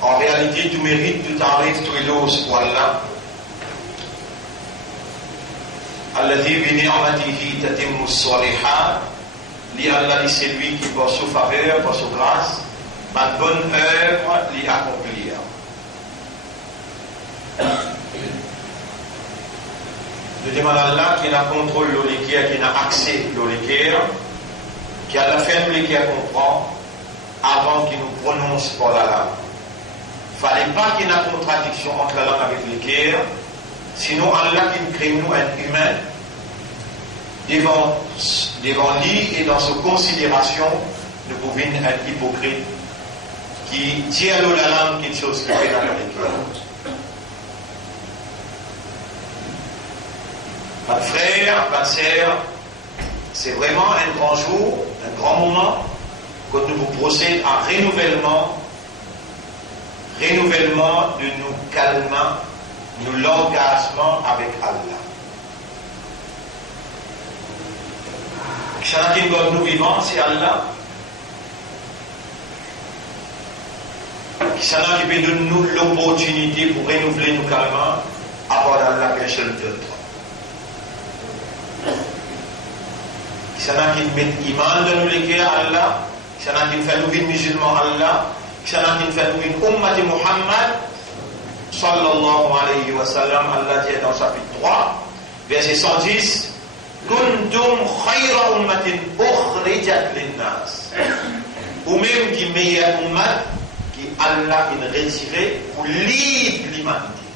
En réalité, tout mérite, tout arrive, tout est l'os pour Allah. Alladhi bi ni'matihi tatimmu s-salihat. Li Allah, c'est lui qui, par sa faveur, par sa grâce, ma bonne œuvre, l'y accomplir. Nous demandons à Allah qui a contrôle de l'équerre, qui a accès de l'équerre, qui a la fin de l'équerre comprend avant qu'il nous prononce par la langue. Il ne fallait pas qu'il y ait une contradiction entre la langue avec l'équerre, sinon Allah qui crée nous un humain devant lui et dans sa considération, nous pouvons être hypocrite qui tire l'eau la langue quelque chose qui fait dans l'équerre. Pas de frère, pas de sœur, c'est vraiment un grand jour, un grand moment, quand nous procédons à renouvellement de nous calmer, nous l'engagement avec Allah. Chacun qui nous vivons, c'est Allah. Chacun qui peut donner nous l'opportunité pour renouveler nos calmants, avant Allah personne d'autre. Chacun qui met iman dans nous les cœurs Allah, chacun qui fait nous une musulman Allah, chacun qui fait nous une ummat de Muhammad sallallahu alayhi wa sallam. Allah dit dans le chapitre 3, verset 110, Kuntum khayra ummatin ukhrijat linnas. Ou même qui meilleure ummat qui Allah in retiré pour libre l'humanité.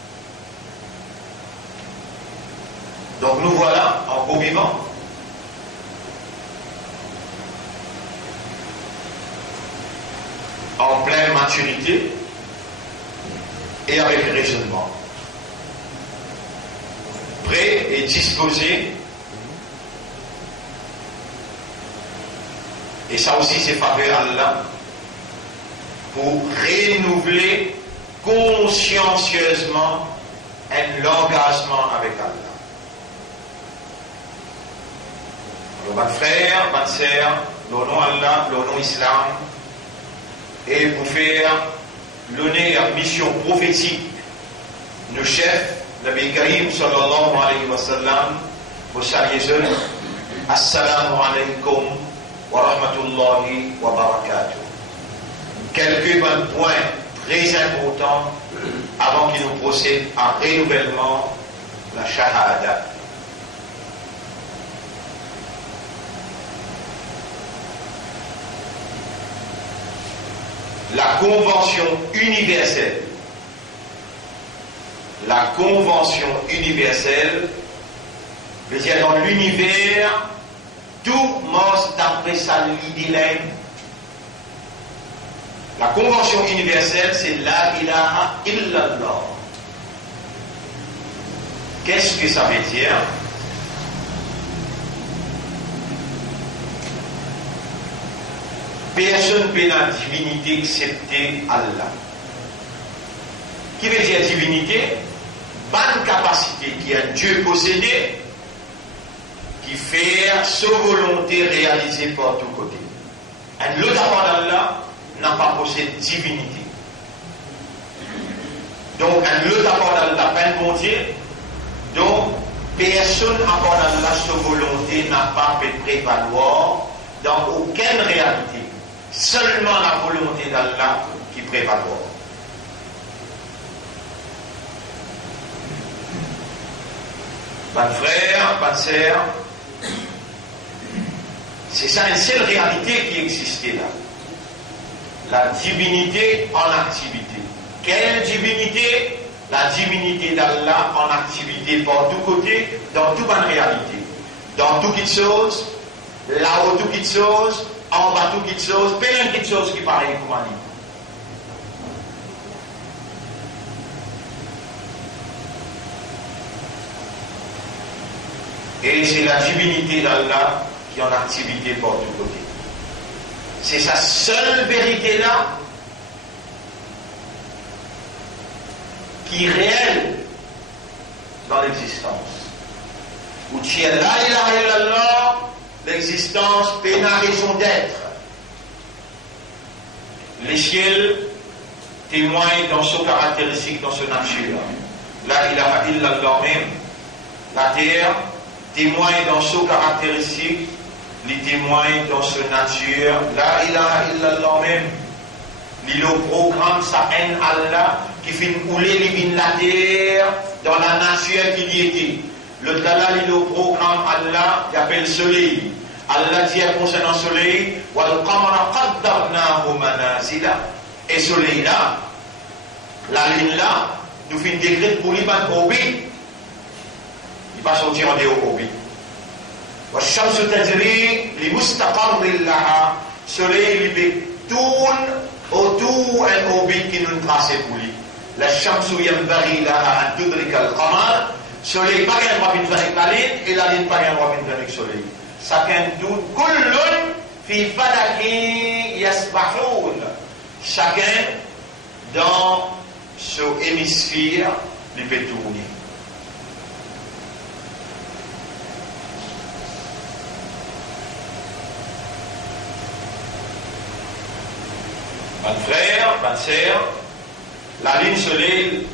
Donc nous voilà en beau vivant. En pleine maturité et avec raisonnement. Prêt et disposé. Et ça aussi c'est faveur Allah pour renouveler consciencieusement un engagement avec Allah. Alors, ma frère, ma sœur, le nom Allah, le nom Islam, et pour faire l'honneur mission prophétique, le chef, Nabi Karim sallallahu alayhi wa sallam, pour saluer Assalamu alaykum wa rahmatullahi wa barakatuh. Quelques bons points très importants avant qu'il nous procède à renouvellement la shahada. La convention universelle. La convention universelle veut dire dans l'univers, tout marche d'après sa l'idée. La convention universelle, c'est la ilaha illallah. Qu'est-ce que ça veut dire? Personne ne peut la divinité excepté Allah. Qui veut dire divinité? Bonne capacité qui est un Dieu possédé, qui fait sa volonté réalisée par tous côtés. Et l'autre part d'Allah n'a pas possédé divinité. Donc, l'autre part d'Allah, pas un bon Dieu. Donc, personne à part d'Allah, sa volonté n'a pas pu prévaloir dans aucune réalité. Seulement la volonté d'Allah qui prévaloir. Pas de frère, pas de sœur. C'est ça une seule réalité qui existait là. La divinité en activité. Quelle divinité? La divinité d'Allah en activité par tous côtés, dans toute bonne réalité. Dans toute chose, là-haut toute chose, en bas toute chose, plein de choses qui paraissent comme un livre. Et c'est la divinité d'Allah qui est en activité par tous côtés. C'est sa seule vérité là qui est réelle dans l'existence. Où tu es là, ilaha illallah, l'existence n'a raison d'être. Les ciels témoignent dans son caractéristique, dans son nature. La ilaha illallah même. La terre témoigne dans son caractéristique, les témoigne dans son nature. La ilaha illallah même. Il programme sa haine Allah qui fait couler la terre dans la nature qu'il y était. Le dalal il programme Allah qui appelle le soleil. Allah dit concernant le soleil, et soleil là, la ligne là, nous fait un décret pour lui pas orbite. Il va sortir en dehors orbite. والشمس تجري لمستقر لها. Soleil il tourne autour d'un orbite qui nous trace pour lui. La shamsu yanbaghi laha an tudrika al-qamar. Soleil pas qu'un droit de faire la ligne et la ligne pas qu'un droit de faire le soleil. Chacun tout kullun fi falakin yasbahun. Chacun dans ce hémisphère il peut tourner. Mon frère, ma sœur, la ligne soleil,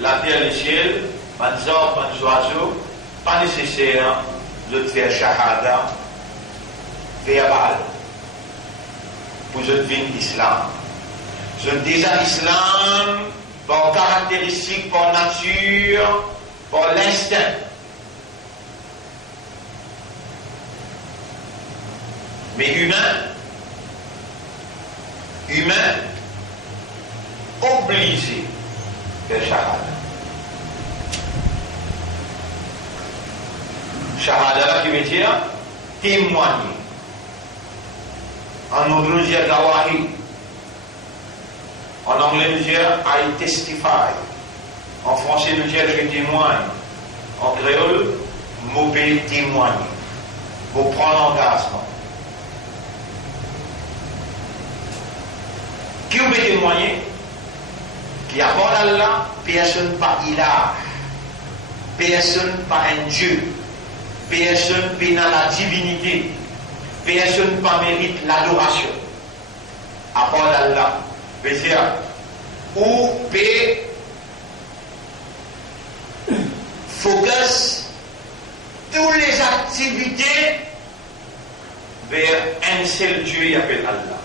la terre, le ciel, mon zor, mon oiseau, pas nécessaire de faire shahada, verbal, pour je devienne islam. Je déjà islam par caractéristique, par nature, par l'instinct. Mais humain, obligé de faire shahada. Shahada qui veut dire témoigner. En anglais, nous disons dawahi. En anglais, nous disons I testify. En français, nous disons je témoigne. En créole, mot témoigner. Pour prendre engagement. Qui vous peut témoigner? Qui apporte Allah, personne pas ilah, personne pas un Dieu, personne pas dans la divinité, personne pas mérite l'adoration. Apporte Allah. Veut dire, ou peut focus toutes les activités vers un seul Dieu qui appelle Allah.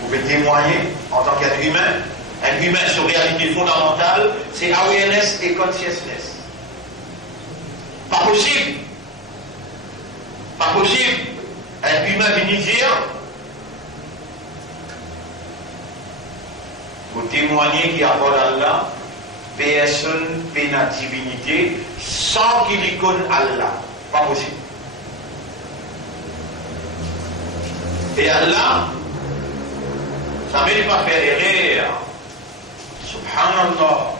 Vous pouvez témoigner en tant qu'être humain. Un humain sur réalité fondamentale, c'est awareness et consciousness. Pas possible. Pas possible. Un humain vient dire, vous témoignez qui apporte Allah, personne n'a la divinité sans qu'il y connaisse Allah. Pas possible. Et Allah, ça ne veut pas faire erreur. Subhanallah.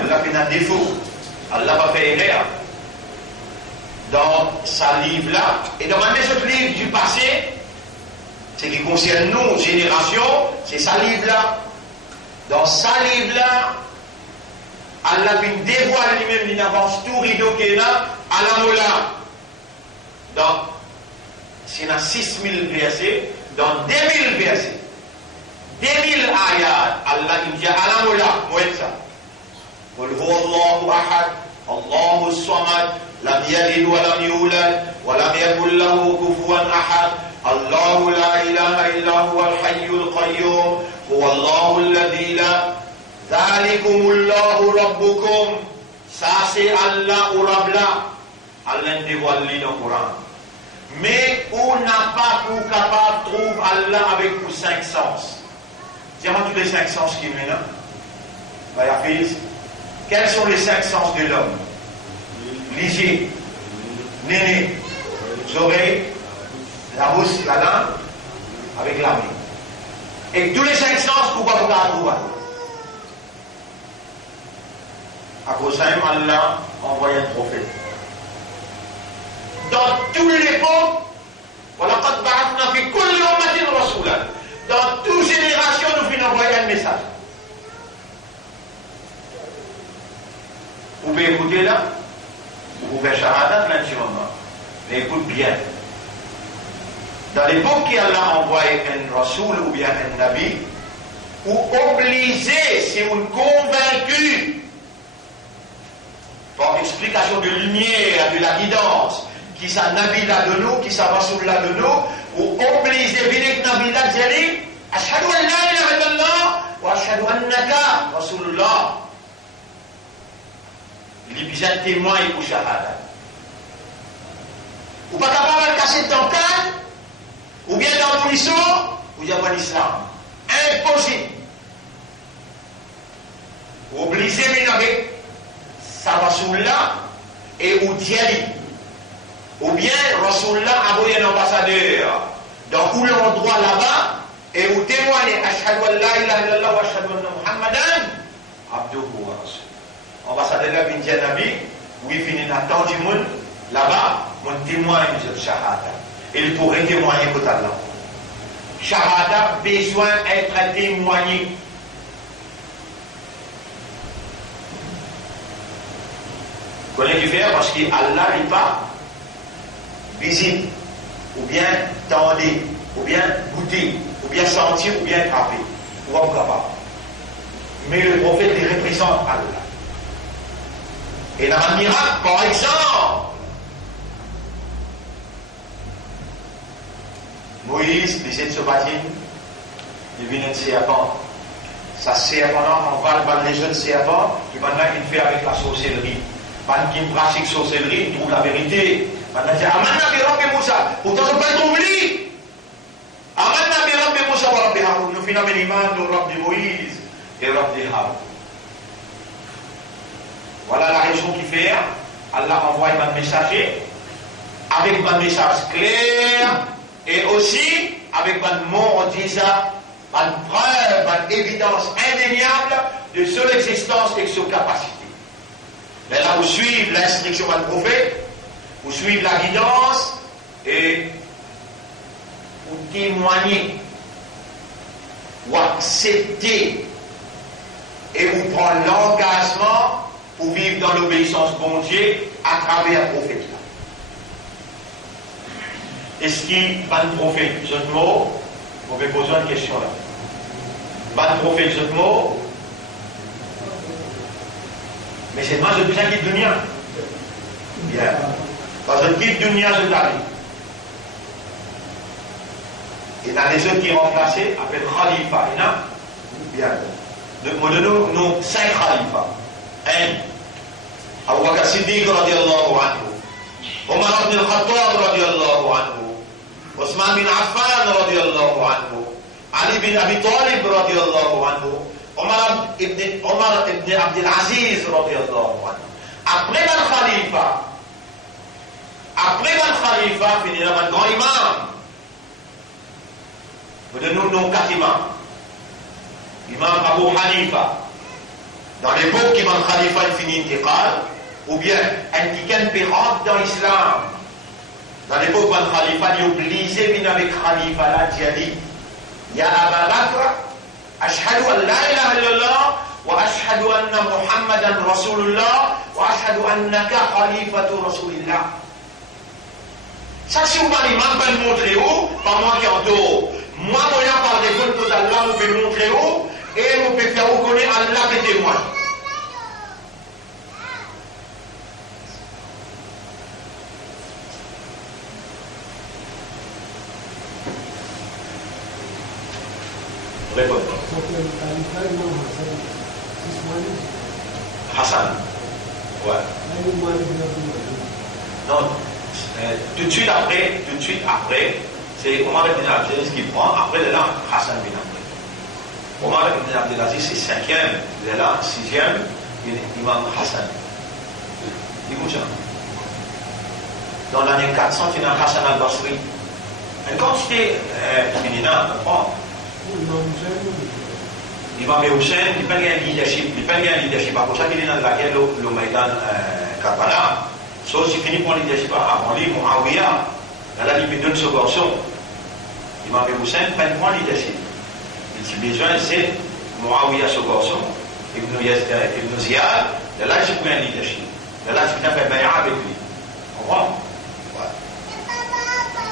Allah fait un défaut. Allah va faire erreur. Dans sa livre-là, et dans même ce livre du passé, ce qui concerne nous, génération, c'est sa livre-là. Dans sa livre-là, Allah vient dévoiler lui-même, il avance tout rideau qu'il a à la moula. Donc, c'est dans 6000 versets, dans 2000 versets. 2000 ayat, Allah dit à la moula, moi ça. Qul huwa Allahu ahad, Allahu samad, lam yalid wa lam yulad, wa lam yakul lahu kufuwan ahad. Allahu la ilaha illa huwa al-hayyul qayyum, huwa Allahu alladhi la dhalikumullahu rabbukum. Ça c'est Allah ou Rabla. Allah dévoile dans le Coran. Mais on n'a pas pour capable de trouver Allah avec pour 5 sens. Dis-moi tous les 5 sens qui viennent là. Quels sont les 5 sens de l'homme? Lisez, néné, les oreilles, la bouche, la langue, avec la main. Et tous les 5 sens, pourquoi vous la trouver? À cause de ça, Allah envoie un prophète. Dans tous les époques, dans toute génération, nous venons envoyer un message. Vous pouvez écouter là, vous pouvez faire shahada plein de moments. Mais écoute bien. Dans l'époque qu'Allah a envoyé un Rasoul ou bien un Nabi, ou obligé, si vous convaincu, par explication de lumière, de la guidance, qui ça Nabi là de nous, qui ça Rasoul là de nous, ou obligé, venez Nabi là, dire, Ashhadu an la ilaha illallah, wa ashhadu annaka Rasulullah. Il y a besoin de témoins pour Shahada. Ou pas capable de cacher dans le cadre, ou bien dans le polisson, ou bien dans l'islam. Impossible. Ou obligé de venir avec sa Rasulullah et ou Diali. Ou bien Rasulullah a envoyé un ambassadeur dans où l'endroit là-bas et où témoigner Ashhadu an la ilaha illallah wa ashhadu anna Muhammadan abduhu wa rasul. Ambassadeur là, bin Nabi, où il finit dans du monde là-bas, mon témoigne de Shahada. Il pourrait témoigner pour Allah. Shahada, besoin d'être témoigné. Vous connaissez qui fait parce qu'Allah n'est pas visible, ou bien tendez, ou bien goûter, ou bien sentir, ou bien attraper, ou pas capable. Mais le prophète les représente Allah. Et dans un miracle, par exemple, Moïse, les sauvages, il vient de serpent. Ça serpent, on va les jeunes serpents, qui maintenant il fait avec la sorcellerie. Quand il pratique sorcellerie, il trouve la vérité. Maintenant il dit, Amanna bi Rabbi Moussa, pourtant on peut trouver. Amanna bi Rabbi Moussa wa Rabbi Haroun, nous finissons l'iman de Rabbi Moïse et Rabbi Haroun. Voilà la raison qui fait, Allah envoie un messager avec un message clair et aussi avec un mot disant, une preuve, une évidence indéniable de son existence et de son capacité. Mais là, vous suivez l'instruction du prophète, vous suivez la guidance et vous témoignez, vous acceptez et vous prenez l'engagement pour vivre dans l'obéissance bon Dieu à travers le prophète. Est-ce qu'il va le prophète, ce mot, vous avez posé une question là. Va le prophète, ce mot, mais c'est moi je besoin de dunya. Bien. Parce que quitte dunya, je t'arrive. Et dans les autres qui remplacés, appellent Khalifa. Il y en a. Bien. Donc, nous, 5 Khalifas. 1. Abu Bakr Siddiq radiallahu anhu. Omar ibn al-Khattab radiallahu anhu. Osman bin Affan radiallahu anhu. Ali bin Abi Talib radiallahu anhu. Omar ibn Abdel Aziz radiallahu anhu. Après le Khalifa, finira un grand imam. Vous donnez nos 4 imams. Imam Abu Hanifa. Dans l'époque, Imam Khalifa il finit intiqal, ou bien un tikan pirate dans l'islam. Dans l'époque, Imam Khalifa il est obligé de venir avec Khalifa là, il a dit Ya Aba Bakr, Ashhadu an la ilaha illallah, wa ashhadu anna Muhammadan Rasulullah, wa ashhadu annaka Khalifatu Rasulillah. Ça, si vous parlez, l'imam va le montrer où, pas moi qui en dos. Moi, moyen par des photos d'Allah, vous pouvez montrer où, et vous pouvez faire reconnaître Allah qui témoigne. Répondez. Hassan. Ouais. Non. Tout de suite après, c'est Omar ibn Abdelaziz qui prend, après il est là, Hassan bin Abdelaziz. Omar ibn Abdelaziz c'est 5e, il est là, 6e, Imam Hassan. Écoute ça. Dans l'année 400, il y a Hassan al-Basri. Une quantité féminin, on comprend. Imam Hussein, il n'y a pas de leadership, à cause qu'il est dans laquelle le Maïdan Karbala. Sauf si finit pour leadership avant lui, Muawiyah, là il donne ce garçon. Imam Hussein prend point leadership. Il dit besoin, c'est Muawiyah ce garçon, Ibn Ziyad, là j'ai pris un leadership. Là j'ai fait bay'a avec lui. On comprend?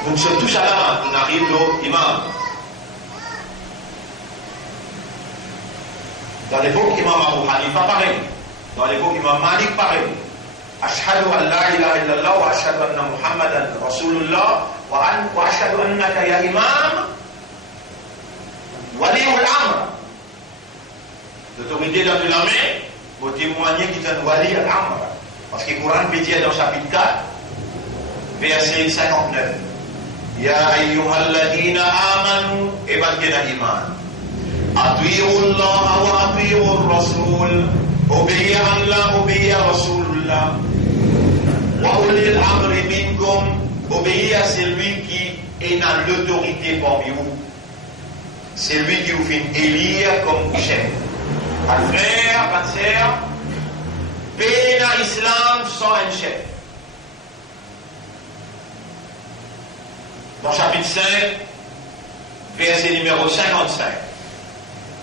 Donc c'est tout ça là, on arrive au imam. Dans l'époque imam Abu Hanifa, pareil. Dans l'époque imam Malik, pareil. Ashhadu an la ilaha illallah wa ashhadu anna Muhammadan Rasulullah wa ashhadu annaka ya imam waliul amr. L'autorité dans la main, pour témoigner qu'il est un wali al-amr. Parce que le Coran peut dire dans chapitre 4, verset 59. Ya ayyuhalladhina amanu ibadina iman. Ati'u Allah wa ati'u ar-rasul. Obéir à Allah, obéir à Rasulullah. Wa ulil amri minkum. Obéir à celui qui est dans l'autorité parmi vous. C'est lui qui vous fait élire comme chef. Mes frères, mes sœurs, paix dans l'islam sans un chef. Dans chapitre 5, verset numéro 55.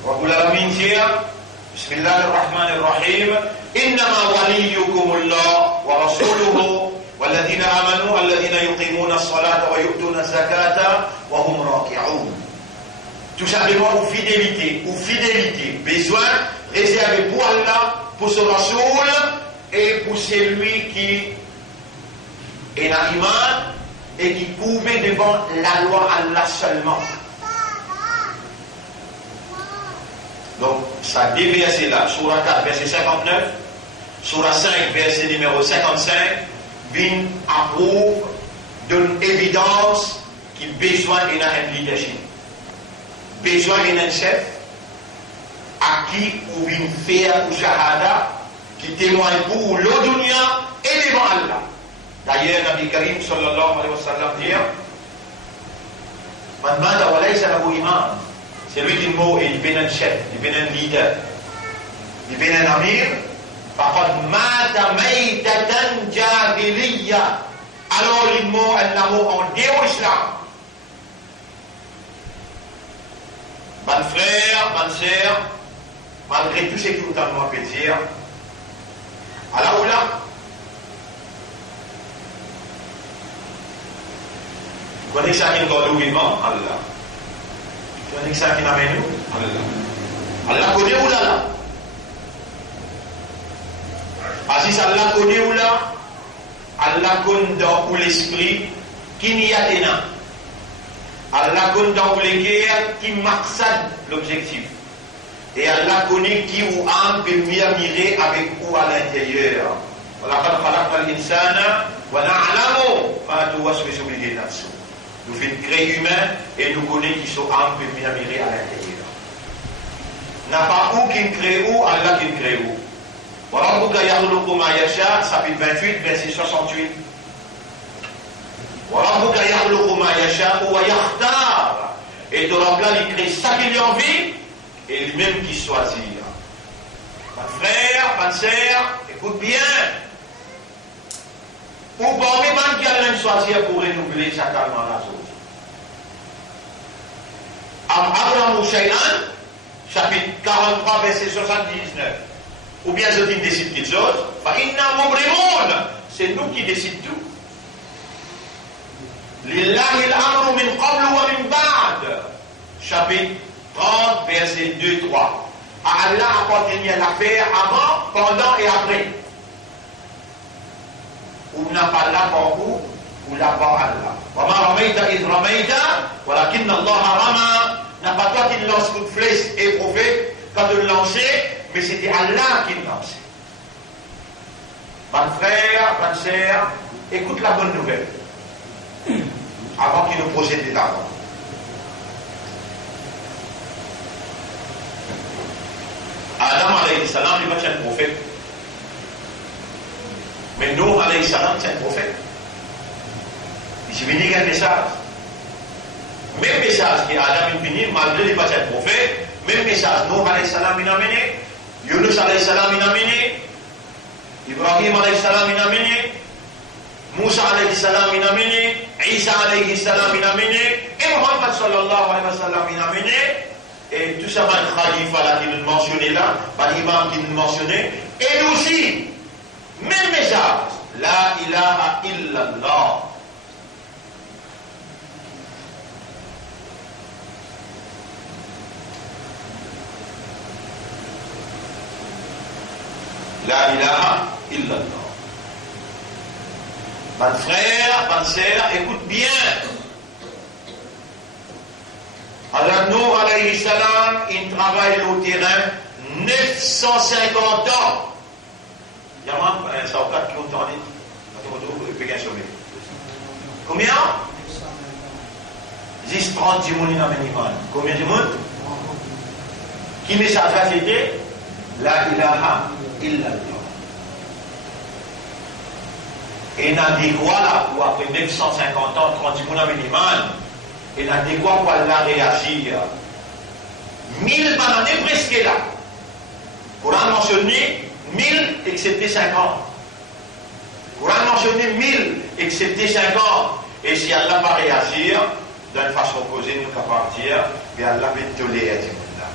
Rabbul Alamin dit, Bismillah ar-Rahman ar-Rahim, Innama waliyukumullah wa rasuluhu والذين آمنوا الذين يقيمون الصلاة ويؤتون الزكاة وهم راكعون. Tout simplement, ou fidélité, besoin réservé pour Allah, pour son Rasoul et pour celui qui est dans l'iman et qui pouvait devant la loi Allah seulement. Donc, ça deux versets là, Surah 4, verset 59, Surah 5, verset numéro 55, vient approuve d'une évidence qui besoin d'un leadership. Besoin d'un chef à qui ou vient faire ou shahada qui témoigne pour le dunya et devant Allah. D'ailleurs, Nabi Karim sallallahu alayhi wa sallam dit Man mata wa laysa lahu imam. C'est lui qui mot et il devient un chef, il devient un leader, il devient un amir. فقد مات ميتة جاهلية. Alors il mort un mot en Dieu islam. Mes frères, mes sœurs, malgré tout ce que vous avez pu dire, à la oula, vous connaissez ça qui nous donne vivant, Allah. Vous connaissez ça qui nous amène nous, Allah. Allah connaît où là? Aziz Allah connaît où là? Allah connaît dans l'esprit qui n'y a rien. Allah connaît dans les guerres qui maqsad l'objectif. Et Allah connaît qui ou âme peut mieux mirer avec où à l'intérieur. وَلَقَدْ خَلَقْنَا الْإِنسَانَ وَنَعْلَمُ مَا تُوَسْوِسُ بِهِ نَفْسُهُ. Nous faisons créer humain et nous connaissons qui sont âme peut mieux mirer à l'intérieur. N'a pas où qui crée où, Allah qui crée où. وَرَبُّكَ يَخْلُقُ مَا يَشَاءُ, chapitre 28, verset 68. وَرَبُّكَ يَخْلُقُ مَا يَشَاءُ وَيَخْتَارُ. Et ton Rab là, il crée ça qu'il a envie et lui-même qui choisit. Mes frères, mes sœurs, écoute bien. Pour parmi les qui allaient choisir pour renouveler chacun la chose. Abraham Shay'an, chapitre 43, verset 79. Ou bien je décide quelque chose, c'est nous qui décidons tout. Lillahi al-amru min qablu wa min ba'd. Chapitre 30, verset 2-3. À Allah appartient l'affaire avant, pendant et après. Ou n'a pas là pour vous, ou là pour Allah. Wa ma ramaita id ramaita, walakin Allah rama. N'a pas toi qui lance coup de flèche et prophète quand de lancer. Mais c'était Allah qui l'a lancé. Mes frères, mes sœurs, écoute la bonne nouvelle. Avant qu'il nous procède d'abord. Adam alayhi salam, il va être un prophète. Mais Noé alayhi salam, c'est un prophète. Il s'est venu un message. Même message qui Adam est fini, malgré qu'il va être un prophète, même message Noé alayhi salam, il a amené. Yunus alayhi salam il a mené, Ibrahim alayhi salam il a mené, Moussa alayhi salam il a mené, Isa alayhi salam il a mené, et Muhammad sallallahu alayhi wa sallam il a mené, et tout ça va être khalifa là qui nous mentionnait là, par l'imam qui nous mentionnait, et nous aussi, même message, la ilaha illallah. La ilaha illallah. Mon frère, ma sœur, écoute bien. Alors, Nour alayhi salam, il travaille au terrain 950 ans. Il y a un saukat qui ont tourné. Combien? 10, 30 Jimouni dans Méniman. Combien de monde? Qui met sa c'était la ilaha illallah. Et n'a dit quoi là, pour après 950 ans, 30 Jimouni dans Méniman, et n'a dit quoi pour la réagir? 1000 bananes presque là. Coran mentionné 1000 excepté 50. Coran mentionné 1000 excepté 50. Et si Allah va réagir, d'une façon posée, nous qu'à partir, et Allah va tolérer ce monde-là.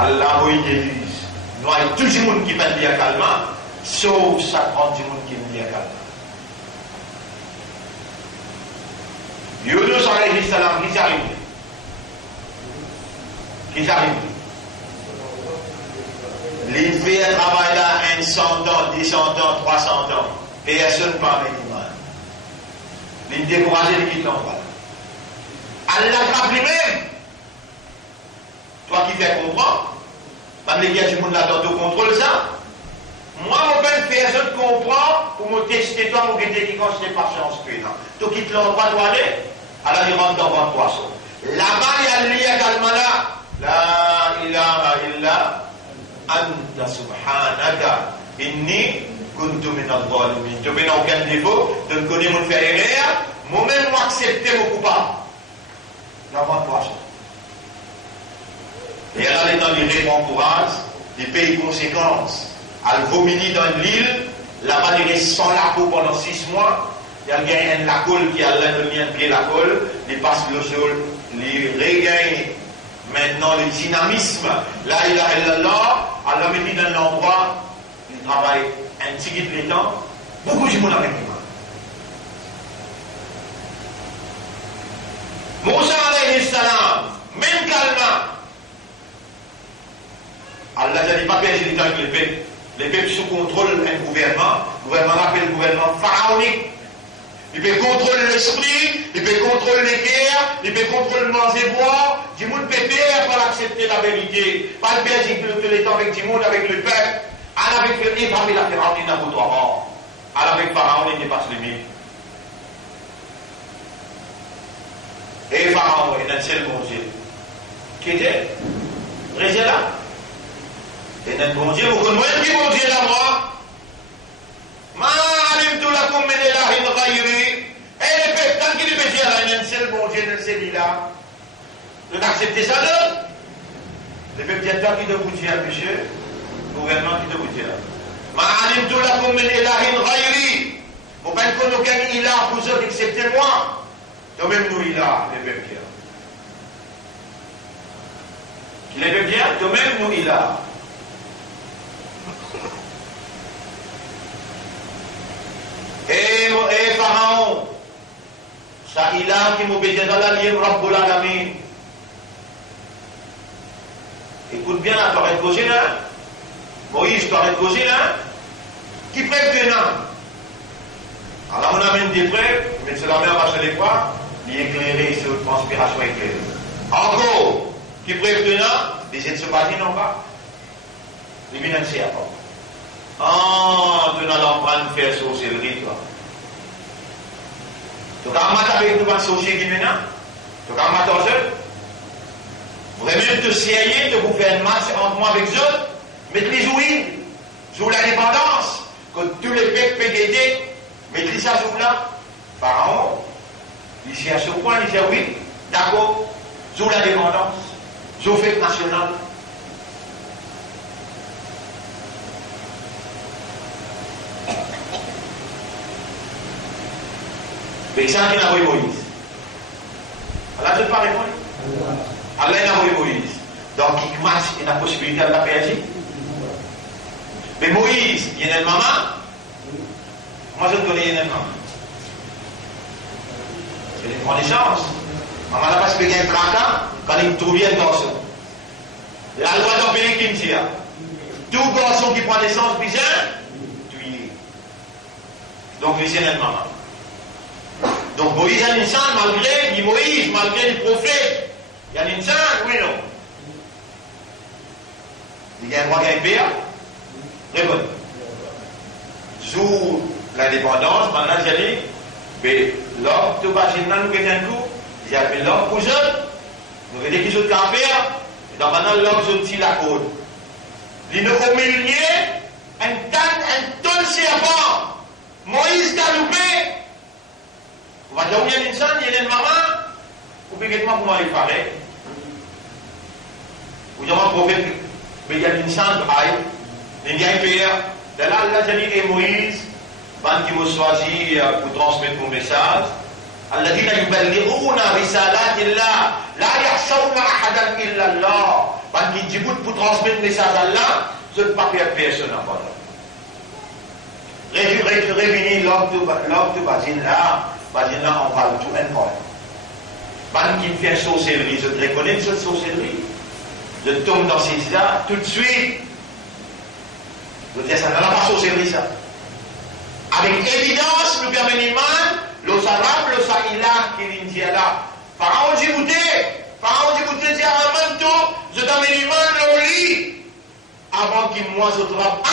Allah va y délise. Nous avons tout le monde qui va dire calmement, sauf ça 30 monde qui va dire calmement. Yunus alayhi salam, qui arrive? Qui arrive? Il fait un travail là, 100 ans, 200 ans, 300 ans. Personne ne parle d'Iman. Il décourage les quitte l'envoi. Allah frappe lui-même. Toi qui fais comprendre, même les gars du monde là-dedans, tu contrôles ça. Moi, mon père, personne comprend pour me tester toi, mon guetté qui consiste par chance. Tu quittes l'envoi, tu aller. Allah il rentre dans votre poisson. Là-bas, il y a le lien également là. La ilaha illa anta subhanaka inni kuntu minal zalimin. Tu n'as aucun défaut, tu ne connais mon faire erreur, moi-même moi accepter mon coupable. Dans votre poisson. Et Allah est dans les répond courage, il paye conséquences. Elle vomit dans l'île, là-bas il reste sans la peau pendant 6 mois. Il y a gagné la colle qui a le lien de la colle, il passe le sol, il regagne maintenant le dynamisme. Là, il a illallah, Allah me dit dans l'endroit, il travaille un petit guide de temps, beaucoup de monde avec lui. Moussa alayhi salam, même calme. Allah n'a dit pas péché du temps avec les peuples. Les peuples sous contrôle un gouvernement. Le gouvernement appelle le gouvernement pharaonique. Il peut contrôler l'esprit, il peut contrôler les guerres, il peut contrôler le manger boire. Du monde peut faire pour accepter la vérité. Pas le Belgique de l'État avec du monde, avec le peuple. Allah avec le livre, avec la Pharaon, il n'a pas droit. Allah avec Pharaon, il dépasse les limites. Et Pharaon, il a un seul bon Dieu. Qui était? Régé là. Et un bon Dieu, vous connaissez qui bon Dieu là-bas? Ma alimtu lakum min ilahin ghayri. Et les peuples, tant qu'il est dire là, il y a un seul bon Dieu dans celui-là. Vous acceptez ça là? Les peuples disent tant qu'il doit vous dire un péché, le gouvernement qui doit vous dire. Ma alimtu lakum min ilahin ghayri. Vous ne pouvez pas aucun ilah pour eux excepté moi. Donc même nous ilah, les peuples disent. Les peuples disent, donc même nous ilah. Et Pharaon, ça il a qui m'obéit dans la ligne Rabbul Alamin. Écoute bien là, tu arrêtes de causer là. Moïse, tu arrêtes de causer là. Qui prête de nom? Alors on amène des preuves, mais c'est la même à chaque fois, il est éclairé sur une transpiration éclairée. Encore, qui prête de nom? Les aides se battent non pas. Les financiers à part. Ah, tu n'as pas l'empreinte de faire sorcellerie, toi. Tu as un matin avec nous, un sorcier qui vient, tu as un matin seul. Vraiment te sérieux, de vous faire un match entre moi avec eux, mettre les ouïes, sous l'indépendance, que tous les peuples peuvent aider, mettre ça sous là. Pharaon, il cherche au point, il dit oui, d'accord, sous l'indépendance, sous fête nationale. Mais ça, il a envoyé Moïse. Allah ne peut pas répondre. Allah a envoyé Moïse. Donc, il marche, il a la possibilité de la réagir. Mais Moïse, il y a une maman. Moi, je connais une maman. C'est une grande chance. Maman n'a pas expliqué un tracas quand il trouvait une tension. La loi d'un pays qui me tire. Tout garçon qui prend naissance, bien, tué. Donc, les aînés de maman. Donc, Moïse a une sainte malgré Moïse, malgré les prophètes. Il y a une sainte, oui, non. Il y a un droit d'un père. Réponds. Sous l'indépendance, maintenant, j'ai dit, mais l'homme, tout va chez nous, nous, tout. J'ai appelé l'homme pour eux. Nous avons dit qu'ils ont qu'à faire. Et donc, maintenant, l'homme, ils ont tiré la côte. Il nous a humilié, un tonne serpent. Moïse a loupé. On va dire, il y a une sainte, il y a une maman. Ou peut-être comment il paraît. Ou dire, un prophète, mais il y a une sainte, il y a un père. De là, Allah a dit que Moïse, qui m'a choisi pour transmettre mon message, الذين يبلغون رسالات الله لا يخشون أحدا إلا الله. Qui dit pour transmettre le message d'Allah, je ne peux pas faire personne en bas. Réunir l'homme de Bazin-là, on parle tout un point. Ban qui me fait sorcellerie, je te reconnais cette sorcellerie. Je tombe dans ces là tout de suite. Je dis ça n'a pas sorcellerie ça. Avec évidence, nous permettons le Arabes, le Sahila qui vient dire là. Pharaon Djibouti, dit à Manto, je t'amène le lit. Avant qu'il moi se trappe.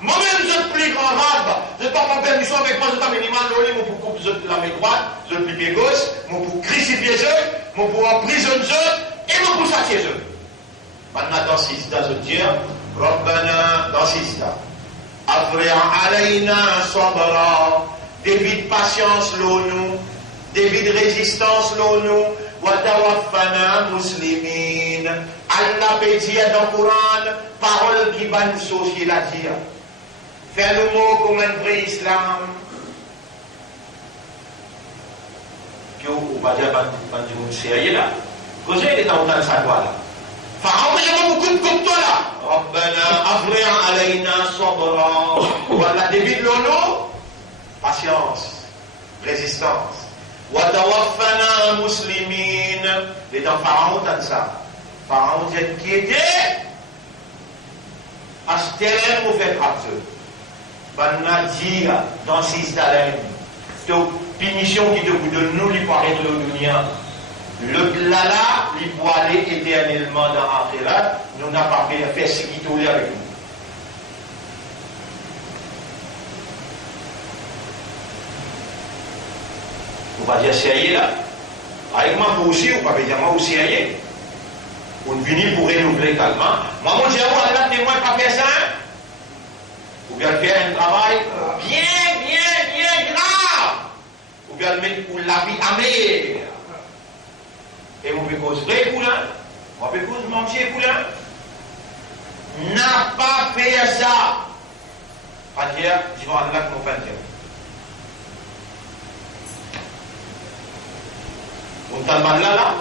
Moi-même, je te plie en arabe. Je t'en prends permission avec moi, je t'amène le lit, moi pour couper la main droite, je plie pied gauche, moi pour crucifier eux, moi pour emprisonner eux, et moi pour châtier eux. Maintenant, dans 6 ans, je dis, Rabbana, dans 6 ans. Après, alayna sabra, débit de patience, l'ONU, débit de résistance, l'ONU, watawaffana muslimin. Allah peut dire dans le Coran, parole qui va nous sauver la dire. Faire le mot comme un vrai islam. Que on va dire, c'est là. Quand j'ai été dans le savoir là. Pharaon, il y a beaucoup de coups là. Rabbana, afri'a alayna sabra. Voilà, débit de l'ONU, patience, résistance. Watawaffana muslimin. Les temps Pharaon, t'as ça. Pharaon dit qui était à ce terrain pour faire absurde. Banna dit dans 6 d'Alain, donc punition qui te donne nous, il faut arrêter le dunia. Le là, il faut aller éternellement dans l'akhirat, nous n'a pas fait ce qui tourne avec nous. On va dire c'est là. Avec moi aussi, on va dire moi aussi ailleurs. On vient pour renouveler calmement. Moi, mon Dieu, Allah, témoin, pas faire ça. Ou bien faire un travail bien grave. Ou bien mettre pour la vie amère. Et on peut cause vrai poulain. On peut cause manger poulain. N'a pas fait ça. Pas dire, je vais Allah mon père. On t'a mal là.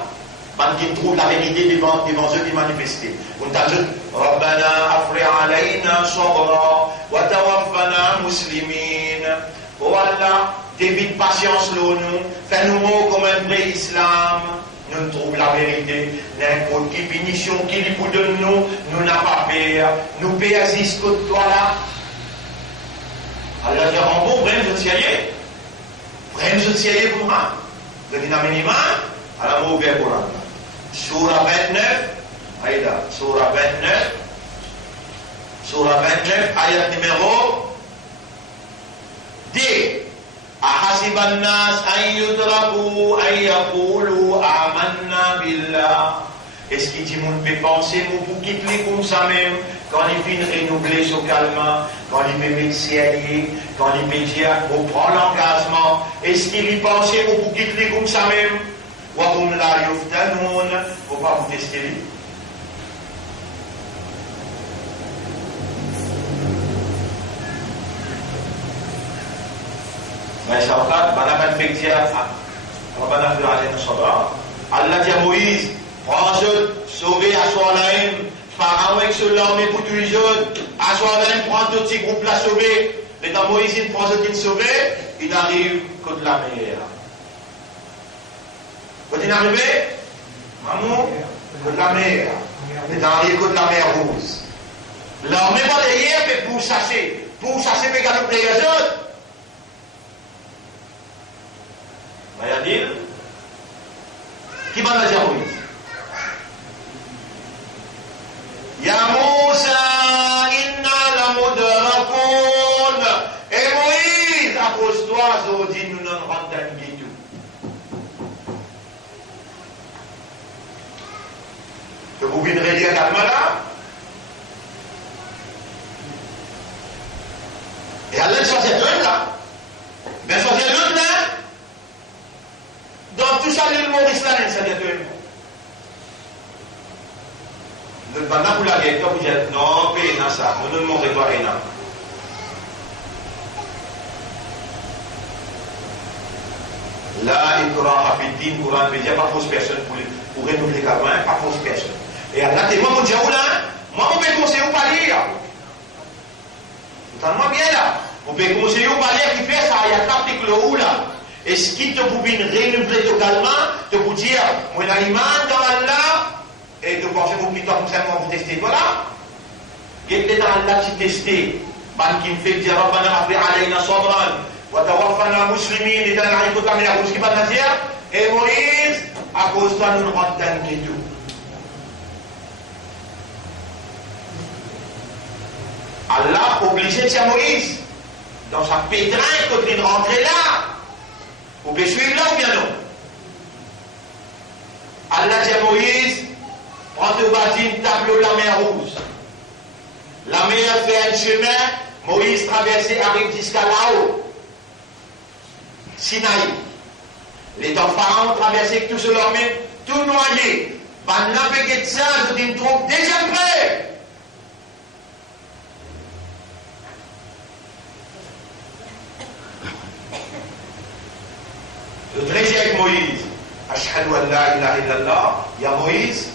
Qui trouve la vérité devant eux qui manifestent. On t'ajoute Rabbana afri'a alayna sabra wa tawaffana muslimin. Oh Allah, débit de patience l'ONU, fais-nous mots comme un vrai islam. Nous trouvons la vérité. N'importe qui punition qui lui pour de nous, nous n'a pas peur. Nous persistons que toi là. Allah dit en bon, vraiment je tiens. Vraiment je tiens pour moi. Vous avez un minimum, alors vous ouvrez pour Allah. Surah 29, Aïda, Surah 29, ayat numéro 10. أحسب الناس أن يتركوا أن يقولوا آمنا بالله. Est-ce qu'il dit, on peut penser, on peut quitter comme ça même, quand il finit de renouveler ce calme, quand il peut m'exciter, quand il peut dire, on prend l'engagement, est-ce qu'il y pensait, on peut quitter comme ça même? وهم لا يفتنون. Faut pas vous tester lui. Mais ça va, on a fait dire, on va faire aller dans son bras. Allah dit à Moïse, prends-je, sauver à soi-même, Pharaon avec ce l'armée pour tous les autres, à soi-même, prends tout petit groupe là sauver. Mais dans Moïse, il prend ce qu'il sauver, il arrive contre la mer. Quand il est arrivé, maman, Côte de la mer. Et dans les côtes de la mer Rouge. L'armée va derrière, mais pour chasser. Pour chasser, mais quand les autres. Va y dire. Qui va la dire Moïse? Ya Moussa, inna la mudrakun. Et Moïse, accroche-toi, Zodi, nous n'en rendons tout. Que vous viendrez dire calme là. Et Allah choisit un là. Mais choisit un là. Donc tout ça, l'île Maurice là, c'est un. Le banana pour la guerre, vous dites non, paye dans ça. Nous ne mourrons pas rien. Là, il aura fait le Coran, il n'y a pas fausse personne pour renouveler le Coran, pas fausse personne. Et Allah, t'es moi, mon Dieu, là, moi, je peux conseiller ou pas lire. Entendez-moi bien là. Vous pouvez conseiller ou pas lire qui fait ça, il y a l'article où là. Et ce qui te peut renouveler totalement, te vous dire, moi, l'animal dans Allah, et de penser vous plutôt concernant vous tester, voilà. Il est dans Allah qui testé. Man qui me fait dire, Rabbana afri alayna sabran, wa tawaffana muslimin, et dans la écoute la meilleure, ce qui va dire, et Moïse, à cause de nous rendre et tout. Allah obligé de dire Moïse, dans sa pétrin, quand il rentrait là, vous pouvez suivre là ou bien non? Allah dit à Moïse, prends au bâti une tableau de la mer Rouge. La mer fait un chemin, Moïse traversait, arrive jusqu'à là-haut. Sinaï. Les pharaons traversaient tout sur leur main, tout noyé. Van l'empêcher de ça, je dis une troupe déjà prêt. Le 13e avec Moïse. Ashhadu an la ilaha illallah. Il y a Moïse.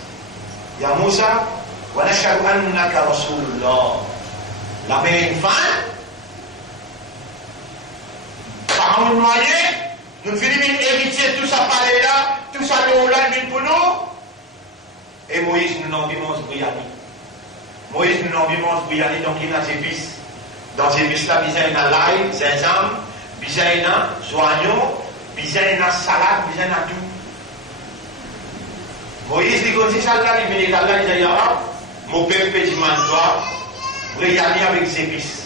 Il y a Moussa, wa nashhadu annaka rasulullah. La mer est une fin. Pharaon noyé, nous finissons héritier tout ça palais là, tout ça nous là, pour nous. Et Moïse nous n'en vimons Briani. Moïse nous n'en vimons Briani, donc il a ses bis. Dans ses bis là, il y a l'ail, zinzam, il y a joignon, il y a salade, il y a tout. Moïse dit comme si ça là, il dit là, il dit mon père petit mantois, Briani avec ses bis.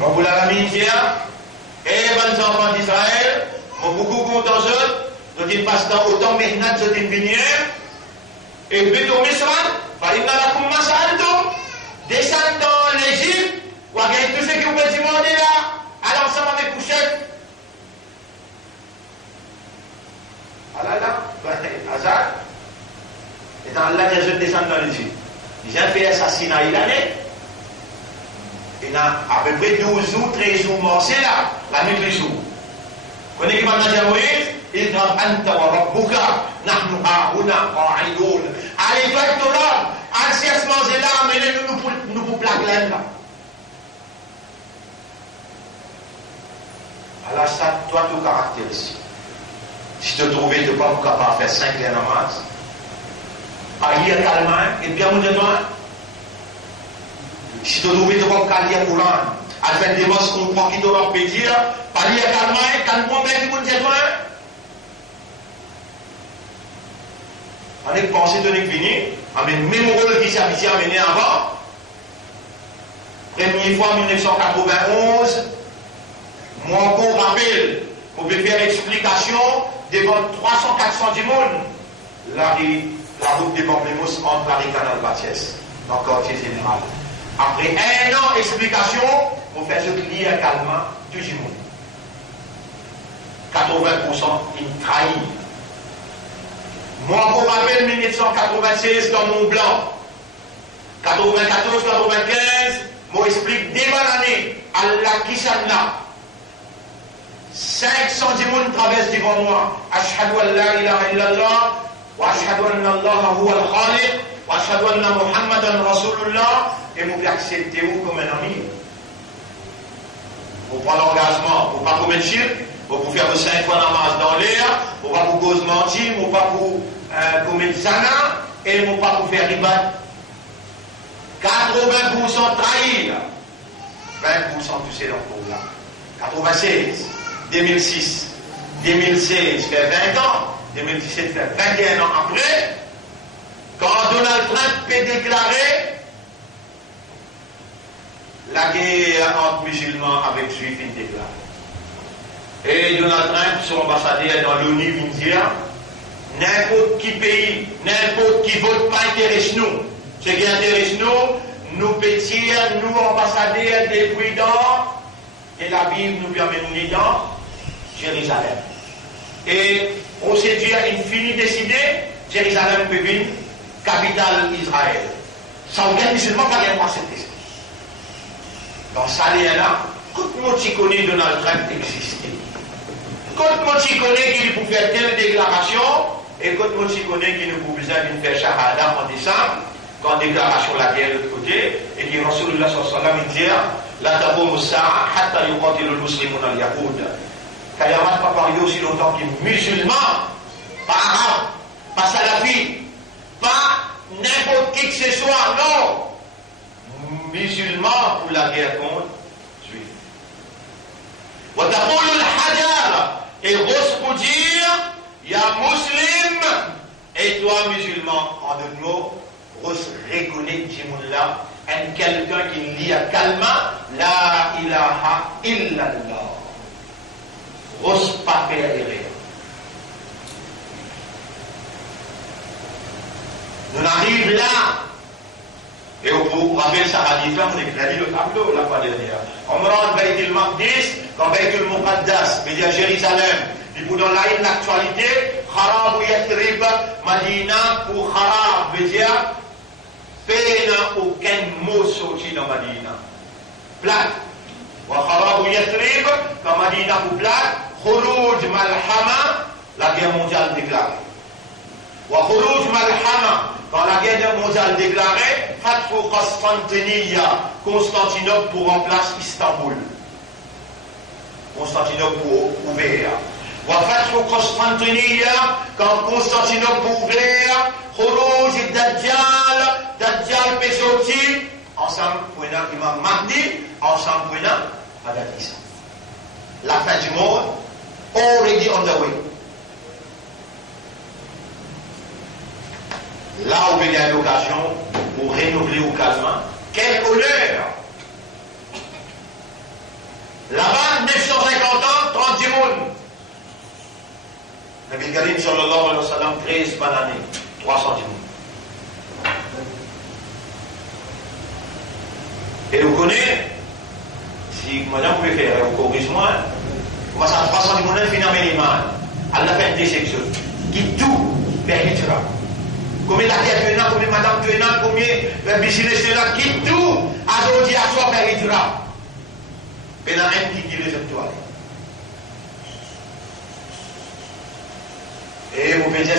Mon boulot à la minière, et les enfants d'Israël, mon beaucoup content d'eux, donc ils passent dans autant maintenant de cette minière, et Béto Misran, il n'a la commence à alto, descendre dans l'Égypte, ou à gagner tout ce qui vous peut demander là, à l'ensemble avec couchette. Allah là, Hazard, et dans Allah, il y a des descendants dans l'Égypte. Ils ont fait assassinat l'année. Il y a à peu près 12 ou 13 jours morts, c'est là, la nuit du jour. Vous connaissez qui va dire Moïse? Il dit Anta wa Rabbuka, nahnu ha'una qa'idoun. Allez, toi et toi, allez, manger là, amenez-nous pour plaquer là. Alors, ça, toi, ton caractère ici. Si tu te trouvais, tu n'es pas capable de faire 5 liens en masse, à lire calmement, et bien, vous dites, si tu trouves que tu lire le Coran, à faire des mots qu'on croit qu'il doit dire, pas lire calmement, quand on met qui vous dit, on est pensé de fini, mais même rôle qui s'est amené avant, première fois en 1991, moi encore rappelle, on peut faire l'explication devant 300-400 du monde, la route des Pamplemousse entre la Canal Batiès, dans le quartier général. Après un an d'explication, on fait ce qu'il y a calmement, tout le monde. 80% ils trahissent. Moi, je me rappelle 1996 dans Mont Blanc, 94, 95, je m'explique dès l'année, Allah Kishanna. 500 personnes traversent devant moi. Ashhadu an la ilaha illallah, wa ashhadu anna Allah huwa al-Khaliq, wa ashhadu anna Muhammadan Rasulullah, et vous acceptez vous comme un ami. Vous prenez l'engagement, vous ne pas commettre shirk, Vous pouvez faire 5 fois namaz dans l'air, vous pas pour cause mentir, vous pas pour commettre zana, et vous pas pour faire ribat. 80% trahir, 20% touché dans le cours là. 96, 2006, 2016 fait 20 ans, 2017 fait 21 ans après, quand Donald Trump peut déclarer la guerre entre musulmans avec juifs est déclarée. Et Donald Trump, son ambassadeur dans l'ONU, vient dire n'importe qui pays, n'importe qui vote pas intéresse nous. Ce qui intéresse nous pétir, nous ambassadeurs des prudents, et la Bible nous permet de nous dans Jérusalem. Et on s'est dit, il finit décidé, Jérusalem peut venir capitale d'Israël. Sans aucun musulman, pas rien passer de l'esprit. Dans ça, là, tout le monde qui connaît Donald Trump existait. Tout le monde qui connaît qu'il peut faire telle déclaration, et tout le monde qui connaît qu'il ne peut besoin de faire shahada en décembre, quand déclaration la guerre de l'autre côté, et qui Rasulullah sallallahu alayhi wa sallam dit la taboum sa'a hatta yuqatilu al-muslimun al-yahud. Kayamat pas parlé aussi longtemps que musulmans, pas arabes, pas salafis, pas n'importe qui que ce soit, non. Musulmans pour la guerre contre juifs. Wa taqulu al-hajar, et Rose pour dire, ya muslim, et toi musulman, en d'autres mots, Rose reconnaît Jimoullah, un quelqu'un qui lit à kalma, la ilaha illallah. Rose pas faire erreur. Nous arrivons là, et vous rappelez ça à différent, on a dit le tableau la fois dernière. On me rend Baytul Maqdis, dans Baytul Muqaddas, c'est-à-dire Jérusalem. Et pour dans l'actualité, Kharab ou Yatrib, Madina, pour Kharab, veut dire, peine aucun mot sorti dans Madina. Plate. Wa Kharab ou Yatrib, quand Madina pour plate, Khuruj Malhama, la guerre mondiale déclarée. Wa Khuruj Malhama, quand la guerre mondiale déclarée, Fathu Constantiniya, Constantinople pour remplacer Istanbul. Constantinople pour ouvrir. Wa Fathu Constantiniya, quand Constantinople pour ouvrir, Khuruj Dajjal, Dajjal Pesoti, ensemble pour un imam Mahdi, ensemble pour un Hadad Isa. La fin du monde, already on the way. Là où il y a l'occasion pour renouveler au calme, quel honneur! Là-bas, 950 ans, 30 monde. Nabi Karim sallallahu alayhi wa sallam, 13 bananes, 300 monde. Et vous connaissez, si madame pouvait faire, vous corrigez-moi, moi ça 300 monde, finalement, l'imam, elle a fait des sections, qui tout vers l'Itra. Combien la terre tenant, combien madame tenant, combien le business tenant, qui tout, à aujourd'hui à soi vers l'Itra. Mais il y a un qui dit les étoiles. Et vous pouvez dire,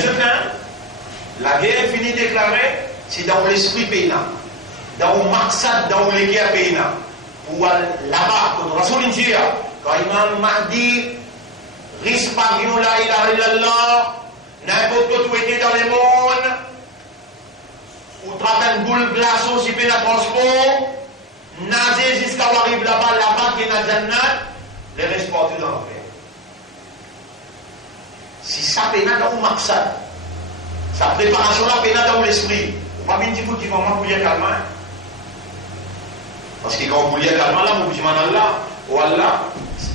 la guerre finie déclarée, c'est dans l'esprit paysan, dans le maksad, dans les guerres paysan. Pour là-bas, quand Rasoul dit, quand Imam Mahdi risque par la ilaha illallah, n'importe où était dans le monde, ou travaille une boule glaçon si peut la transport, nager jusqu'à arriver là-bas, qui est dans le Jannat, les reste partout dans l'enfer. Si ça pénale dans le maksad, sa préparation là pénale dans l'esprit, on va bien dire qu'il va m'appuyer calmement. Parce que quand vous voulez calmement là, vous dites là, voilà,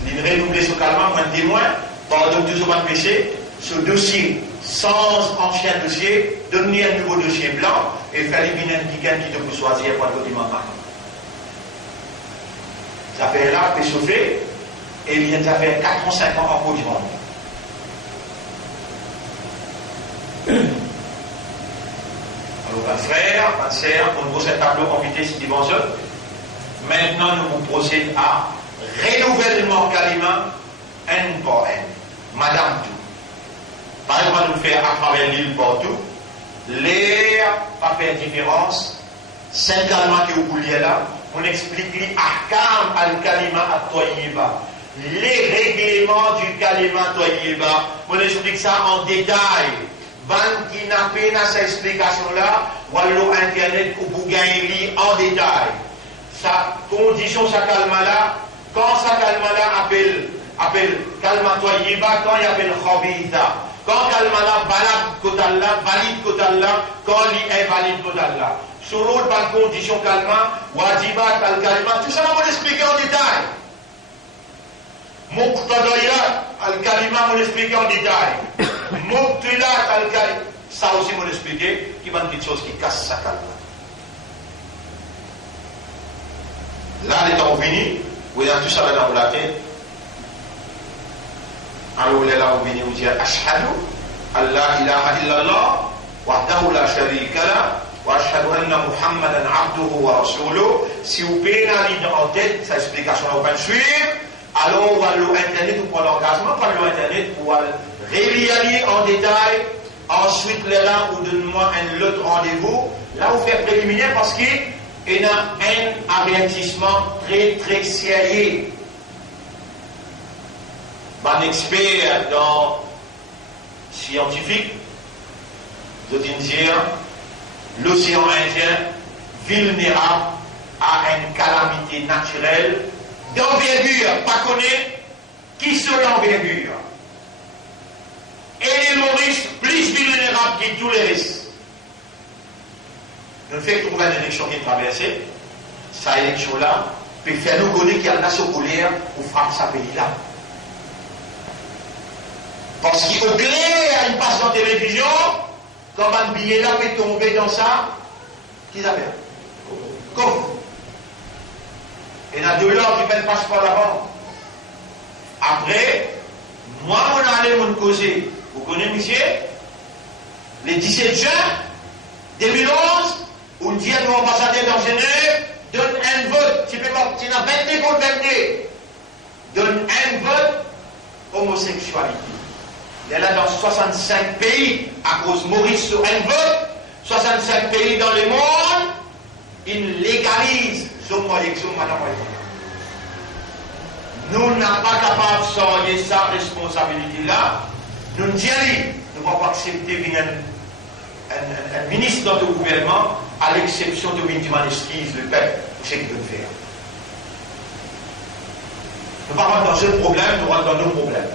il renouvelle ce calmement, moi témoin, pardon toujours pas de péché, ce dossier, sans ancien dossier, donner un nouveau dossier blanc et faire éliminer un quelqu'un qui te choisir pour le document. Ça fait là, peut chauffer, et il vient de faire 4 ans, 5 ans en cours du monde. Alors, ma frère, ma sœur, on pose un tableau en vitesse dimension. Maintenant, nous vous procédons à renouvellement kalima, un par un. Madame tout. Par exemple, nous faire à travers l'île partout. L'air, pas faire différence. 5 calma que vous vouliez là. On explique les ahkam al-kalima at-tayyiba. Les éléments du kalima toyiba. On explique ça en détail. Ban qui n'a pas cette explication-là, voilà Internet ou vous gagnez en détail. Sa condition, sa kalma-là, quand sa kalma-là appelle kalma toyiba, quand il appelle khabitha. Quand kalma-là valide kotalla, quand il est valide kotalla. Sur l'autre, par condition kalma, wajibat al-kalima, tout ça, on va l'expliquer en détail. Muqtadayat al-kalima, on va l'expliquer en détail. Mubtilat al-kalima, ça aussi, on va l'expliquer, qui va une petite chose qui casse sa kalma. Là, les temps finis, vous avez tout ça dans la tête. Alors, vous allez là, vous venez vous dire Ashhadu an la ilaha illallah, wahdahu la sharika la. وأشهد أن محمدا عبده ورسوله. Si vous payez la ligne en tête, cette explication là, vous pouvez suivre. Alors on va l'internet ou pour l'engagement, pas l'internet, pour réaliser en détail. Ensuite, là, ou donne-moi un autre rendez-vous. Là, vous faites préliminaire parce qu'il y a un avertissement très très sérieux. Un expert dans scientifique de dire l'océan Indien, vulnérable à une calamité naturelle d'envergure, pas connaît qui serait l'envergure. Et les Maurice plus vulnérables que tous les risques. Nous faisons trouver une élection qui est traversée, cette élection-là peut faire nous connaître qu'il y a une nation colère pour frapper ce pays-là. Parce qu'au gré à une passe en télévision, quand un billet là peut tomber dans ça, qu'ils appellent coffre. Et il y a de l'or qui passe par l'avant. Après, moi, on allait me causer. Vous connaissez, monsieur? Les 17 juin 2011, on dit à nos ambassadeurs dans Genève, donne un vote. Tu n'as 22 contre 22. Donne un vote homosexualité. Il y en a dans 65 pays, à cause Maurice sur un vote, 65 pays dans le monde, ils légalisent nous n'sommes pas capables de sortir sa responsabilité-là. Nous ne disons nous ne pouvons pas accepter un ministre dans le gouvernement, à l'exception de Windiman Esquisse, le peuple, pour ce qu'il veut faire. Nous ne rentrons pas dans ce problème, nous rentrons dans nos problèmes.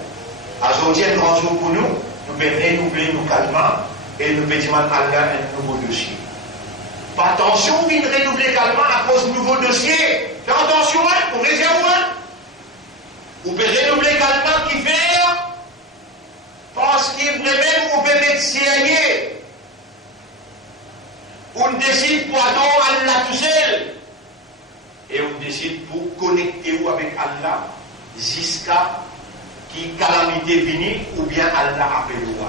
Aujourd'hui, un grand jour pour nous, nous pouvons renouveler nos calmants et nous pouvons demander à Allah un nouveau dossier. Pas attention, vous venez renouveler les calmants à cause de nouveau dossier. Faites attention, hein, on réserve, hein. Vous pouvez renouveler les calmants qui fait, parce qu'il vraiment vous pouvez mettre sérieux. On décide pour adorer Allah tout seul. Et on décide pour connecter vous avec Allah jusqu'à qui calamité venue ou bien Allah appelle vous.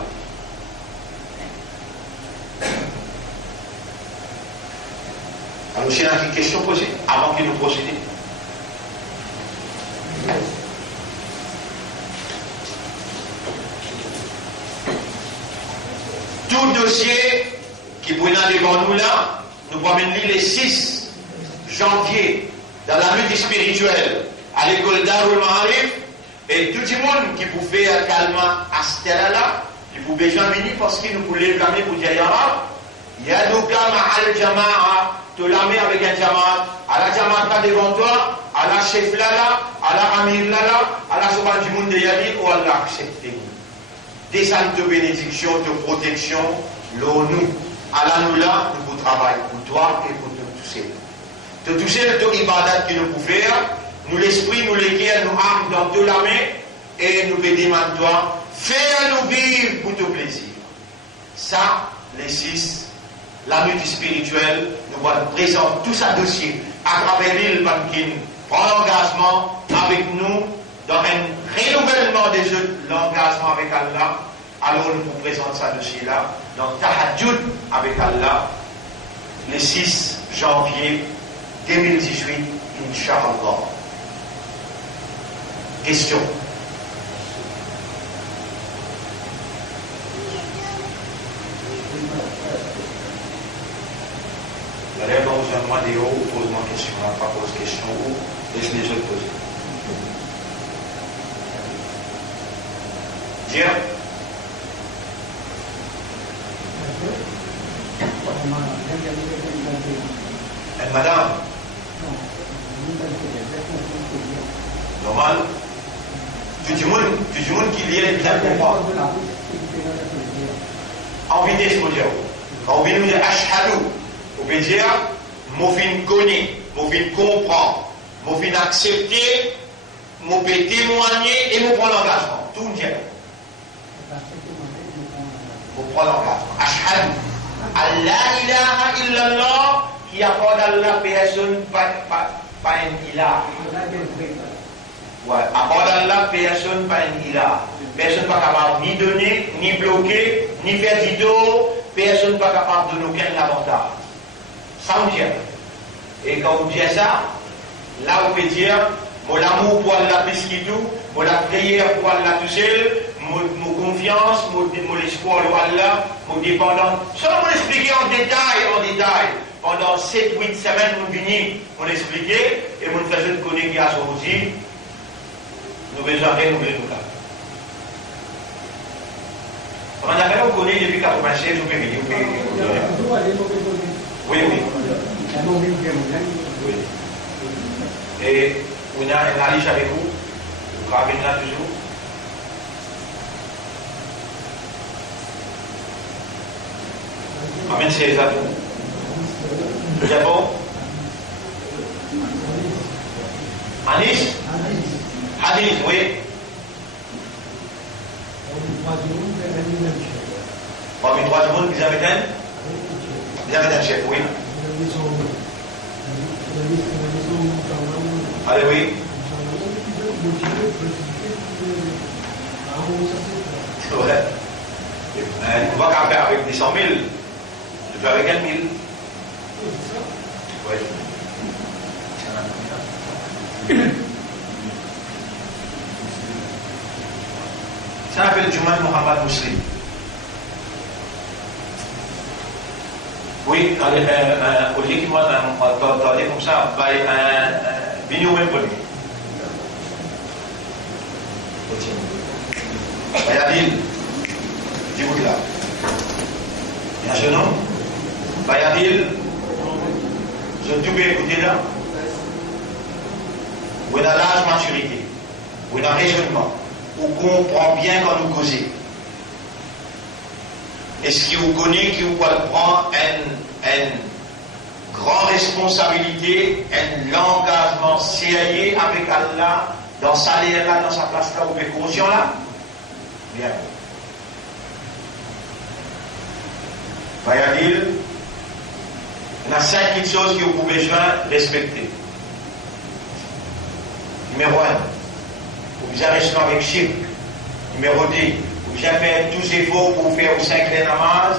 Alors, j'ai une question posée avant que nous procédions. Tout dossier qui est devant nous là, nous pouvons lire les 6 janvier dans la lutte spirituelle à l'école Darul Ma'arif. Et tout le monde qui peut faire calmement à ce terrain-là, il peut déjà venir parce qu'il nous peut réclamer pour dire Yadouka ma'al jama'a, tu la mets avec un jama'a, à la jama'a devant toi, à la chef là, à la amir là, à la souvent du monde de Yadi, ou Allah accepte. Des saintes de bénédiction, de protection, l'ONU. À la nous là, nous pouvons travailler pour toi et pour te toucher. Te toucher de ibadat que nous pouvons faire. Nous l'esprit, nous l'équerre, nous âmes dans toute la main et nous bénissons toi. Fais-nous vivre pour ton plaisir. Ça, les 6, la lutte spirituelle, nous allons présenter tout ça dossier à travers l'île Bankin. Prends l'engagement avec nous dans un renouvellement des jeux, l'engagement avec Allah. Alors nous vous présentons ça dossier-là dans Tahajjud avec Allah, le 6 janvier 2018, Inch'Allah. Question. D'ailleurs, dans un mois de haut, pose-moi question, on n'a pas posé question ou laisse les autres poser. Dire. Madame. Normal. Tu dis qu'il y a des comprendre. En vitesse, je veux dire. Quand on vient nous dire ashhadu, on peut dire, mon fin connaît, mon fin comprend, mon fin accepter, mon peut témoigner et mon prend l'engagement. Tout le monde. Mon prend l'engagement. Ashhadu. Allah ilaha illallah, qui accorde à la personne pas un ilah. Ouais, accorde à la personne pas un ilah. Personne pas capable ni donner, ni bloquer, ni faire du dos. Personne pas capable de donner aucun avantage. Ça on dit. Et quand on dit ça, là on peut dire, mon amour pour Allah plus qu'il tout, mon prière pour Allah tout seul, mon confiance, mon espoir pour Allah, mon dépendance. Seulement on expliquer en détail. Pendant 7-8 semaines, on vient, on expliquait, et on faisait de connaître à son aussi. Nous besoin rien, nous besoin là. On a fait, on connaît depuis 96, on peut venir. Oui. Et on a un alliage avec vous, on va venir là toujours. Amen, c'est ça. Le Japon. Anis. Hadith, oui. Parmi 3 secondes, vous avez un chef, oui. Allez, oui. C'est vrai. On va qu'à faire avec des 100 000. Je fais avec 1 000. Oui. Ça s'appelle Jumat Muhammad Muslim. Oui, au lieu que moi, t'entendez comme ça, un bignou même connu. Bayadil, dis-vous là. Il y a un jeune homme, Bayadil, je ne peux écouter là. Où il a l'âge maturité, où il a raisonnement, où on comprend bien quand nous causons. Est-ce qu'il vous connaît, qu'il vous prend une grande responsabilité, un engagement sérieux avec Allah, dans sa ligne là, dans sa place là, où vous êtes conscient là? Bien. Bayadil, il y a 5 petites choses que vous pouvez besoin respecter. Numéro 1, vous bien rester avec Chip. Numéro 2, vous bien faire tous les efforts pour faire aux 5 namaz